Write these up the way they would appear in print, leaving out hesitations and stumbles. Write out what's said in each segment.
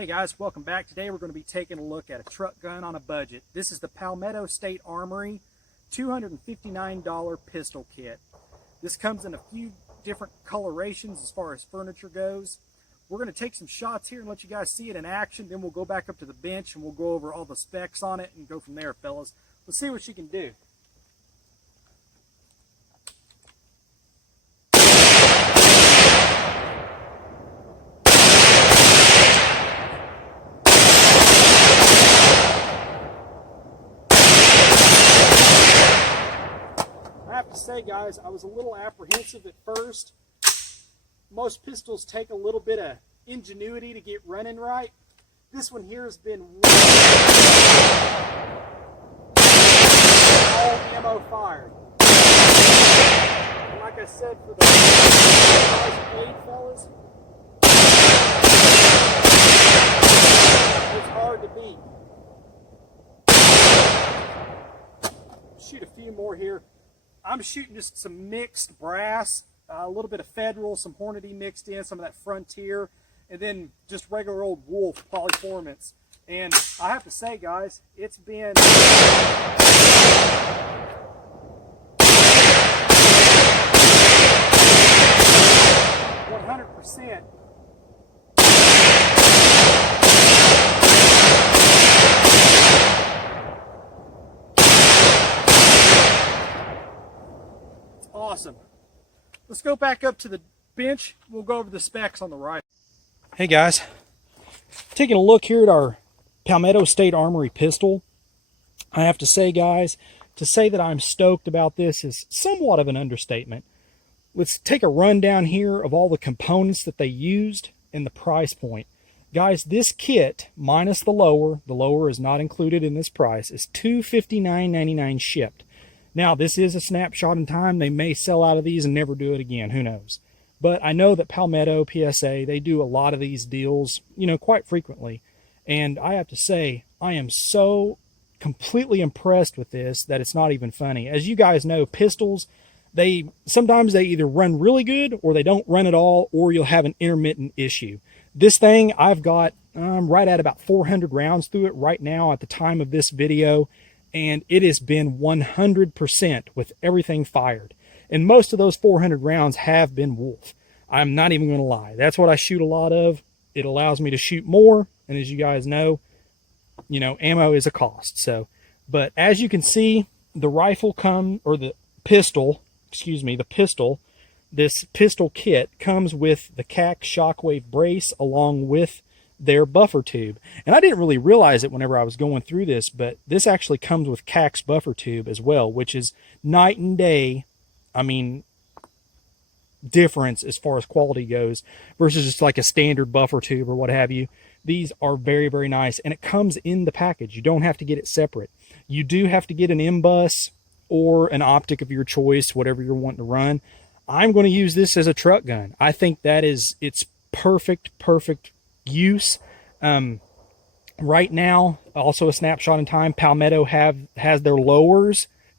Hey guys, welcome back. Today we're going to be taking a look at a truck gun on a budget. This is the Palmetto State Armory $259 pistol kit. This comes in a few different colorations as far as furniture goes. We're going to take some shots here and let you guys see it in action. Then we'll go back up to the bench and we'll go over all the specs on it and go from there, fellas. Let's see what she can do. I have to say, guys, I was a little apprehensive at first. Most pistols take a little bit of ingenuity to get running right. This one here has been all ammo fired. And like I said, for the price paid, fellas, it's hard to beat. Shoot a few more here. I'm shooting just some mixed brass, a little bit of Federal, some Hornady mixed in, some of that Frontier, and then just regular old Wolf polyformance. And I have to say, guys, it's been 100%. Awesome. Let's go back up to the bench. We'll go over the specs on the rifle. Hey guys, taking a look here at our Palmetto State Armory pistol. I have to say, guys, to say that I'm stoked about this is somewhat of an understatement. Let's take a rundown here of all the components that they used and the price point. Guys, this kit minus the lower is not included in this price, is $259.99 shipped. Now, this is a snapshot in time. They may sell out of these and never do it again. Who knows? But I know that Palmetto, PSA, they do a lot of these deals, quite frequently. And I have to say, I am so completely impressed with this that it's not even funny. As you guys know, pistols, sometimes they either run really good or they don't run at all, or you'll have an intermittent issue. This thing, I've got right at about 400 rounds through it right now at the time of this video. And it has been 100% with everything fired. And most of those 400 rounds have been Wolf. I'm not even going to lie. That's what I shoot a lot of. It allows me to shoot more. And as you guys know, ammo is a cost. But as you can see, the pistol, this pistol kit comes with the CAC shockwave brace along with their buffer tube. And I didn't really realize it whenever I was going through this, but this actually comes with CAC's buffer tube as well, which is night and day, difference as far as quality goes versus just like a standard buffer tube or what have you. These are very, very nice, and it comes in the package. You don't have to get it separate. You do have to get an M-bus or an optic of your choice, whatever you're wanting to run. I'm going to use this as a truck gun. I think it's perfect use. Right now, also a snapshot in time, Palmetto has their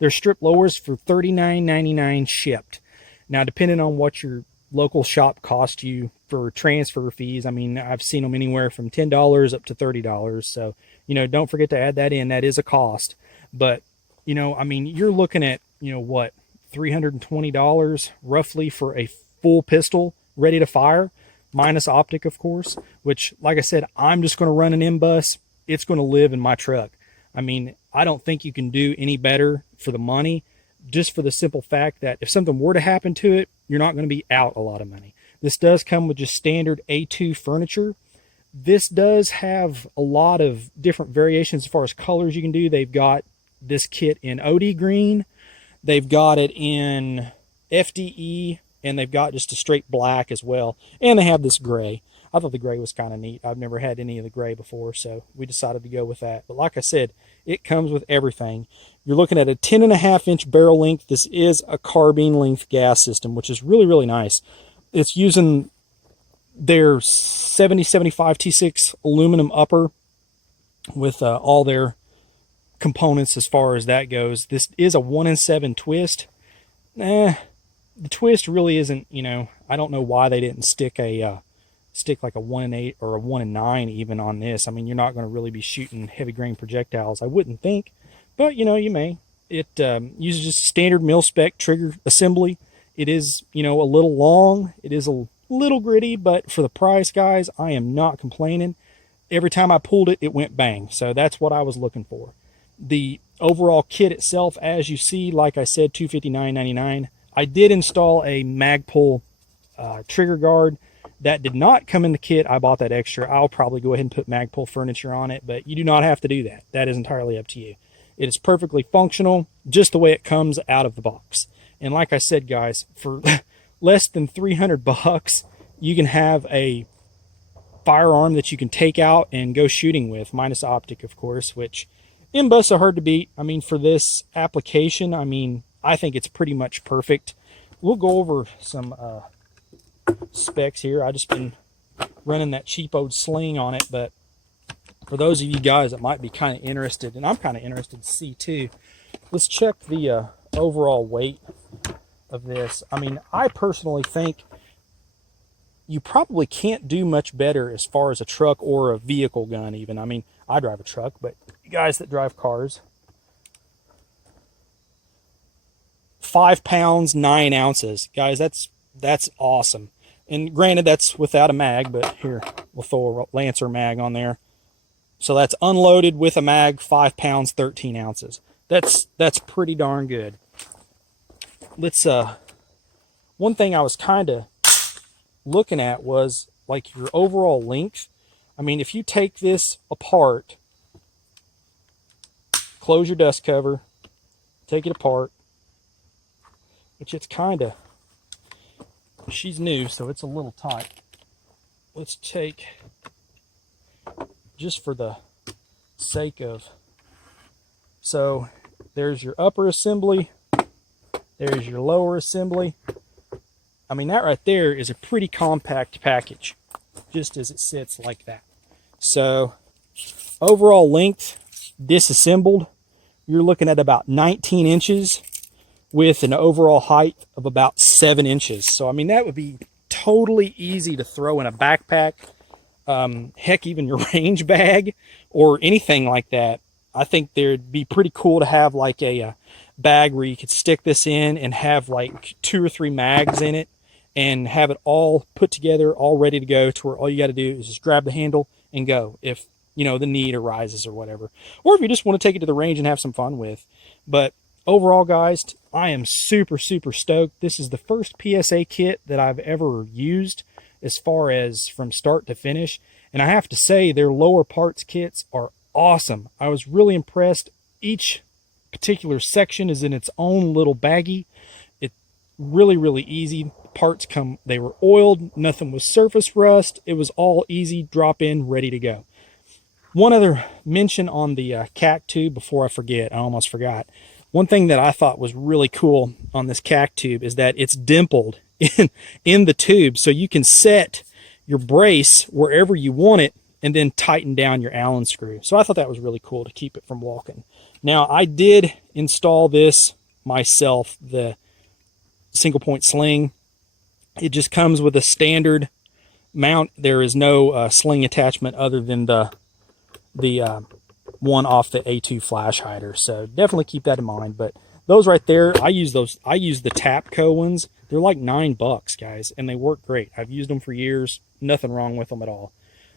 strip lowers for $39.99 shipped. Now, depending on what your local shop costs you for transfer fees, I've seen them anywhere from $10 up to $30. So, don't forget to add that in. That is a cost. But, you're looking at, what, $320 roughly for a full pistol ready to fire. Minus optic, of course, which, like I said, I'm just going to run an M-bus. It's going to live in my truck. I don't think you can do any better for the money, just for the simple fact that if something were to happen to it, you're not going to be out a lot of money. This does come with just standard A2 furniture. This does have a lot of different variations as far as colors you can do. They've got this kit in OD green. They've got it in FDE. And they've got just a straight black as well. And they have this gray. I thought the gray was kind of neat. I've never had any of the gray before, so we decided to go with that. But like I said, it comes with everything. You're looking at a 10.5-inch barrel length. This is a carbine length gas system, which is really, really nice. It's using their 7075 T6 aluminum upper with all their components as far as that goes. This is a 1-in-7 twist. The twist really isn't, I don't know why they didn't stick a stick like a 1-8 or a 1-9 even on this. I mean, you're not going to really be shooting heavy grain projectiles, I wouldn't think, but you know, you may. It uses just a standard mil-spec trigger assembly. It is, you know, a little long. It is a little gritty, but for the price, guys, I am not complaining. Every time I pulled it, it went bang. So that's what I was looking for. The overall kit itself, as you see, like I said, $259.99. I did install a Magpul trigger guard. That did not come in the kit. I bought that extra. I'll probably go ahead and put Magpul furniture on it, but you do not have to do that. That is entirely up to you. It is perfectly functional, just the way it comes out of the box. And like I said, guys, for less than 300 bucks, you can have a firearm that you can take out and go shooting with, minus optic, of course, which MBUS are hard to beat. I mean, for this application, I mean, I think it's pretty much perfect. We'll go over some specs here. I just been running that cheap old Sling on it, but for those of you guys that might be kind of interested, and I'm kind of interested to see too, let's check the overall weight of this. I mean, I personally think you probably can't do much better as far as a truck or a vehicle gun even. I mean, I drive a truck, but you guys that drive cars, 5 pounds, 9 ounces. Guys, that's awesome. And granted, that's without a mag, but here, we'll throw a Lancer mag on there. So that's unloaded with a mag, 5 pounds, 13 ounces. That's pretty darn good. Let's, one thing I was kind of looking at was like your overall length. I mean, if you take this apart, close your dust cover, take it apart, which it's kind of, she's new, so it's a little tight. Let's take, just for the sake of, so there's your upper assembly, there's your lower assembly. I mean, that right there is a pretty compact package, just as it sits like that. So overall length, disassembled, you're looking at about 19 inches with an overall height of about 7 inches. So, I mean, that would be totally easy to throw in a backpack, heck, even your range bag or anything like that. I think there'd be pretty cool to have like a bag where you could stick this in and have like 2 or 3 mags in it and have it all put together, all ready to go, to where all you got to do is just grab the handle and go if, you know, the need arises or whatever. Or if you just want to take it to the range and have some fun with. But overall, guys, I am super, super stoked. This is the first PSA kit that I've ever used as far as from start to finish. And I have to say, their lower parts kits are awesome. I was really impressed. Each particular section is in its own little baggie. It's really, really easy. Parts come, they were oiled, nothing was surface rust. It was all easy, drop in, ready to go. One other mention on the CAC tube before I forget, I almost forgot. One thing that I thought was really cool on this CAC tube is that it's dimpled in the tube, so you can set your brace wherever you want it and then tighten down your Allen screw. So I thought that was really cool to keep it from walking. Now, I did install this myself, the single point sling. It just comes with a standard mount. There is no sling attachment other than the one off the A2 flash hider. So definitely keep that in mind. But those right there, I use those. I use the Tapco ones. They're like $9, guys, and they work great. I've used them for years. Nothing wrong with them at all.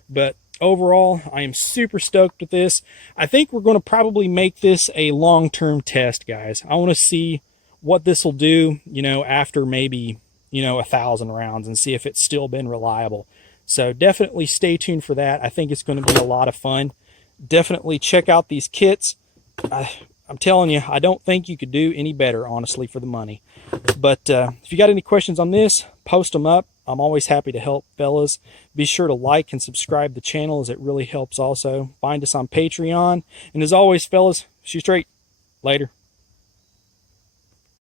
But overall, I am super stoked with this. I think we're going to probably make this a long-term test, guys. I want to see what this will do, you know, after maybe, you know, 1,000 rounds and see if it's still been reliable. So definitely stay tuned for that. I think it's going to be a lot of fun. Definitely check out these kits. I'm telling you, I don't think you could do any better, honestly, for the money. But if you got any questions on this, post them up. I'm always happy to help, fellas. Be sure to like and subscribe the channel, as it really helps also. Find us on Patreon. And as always, fellas, shoot straight. Later.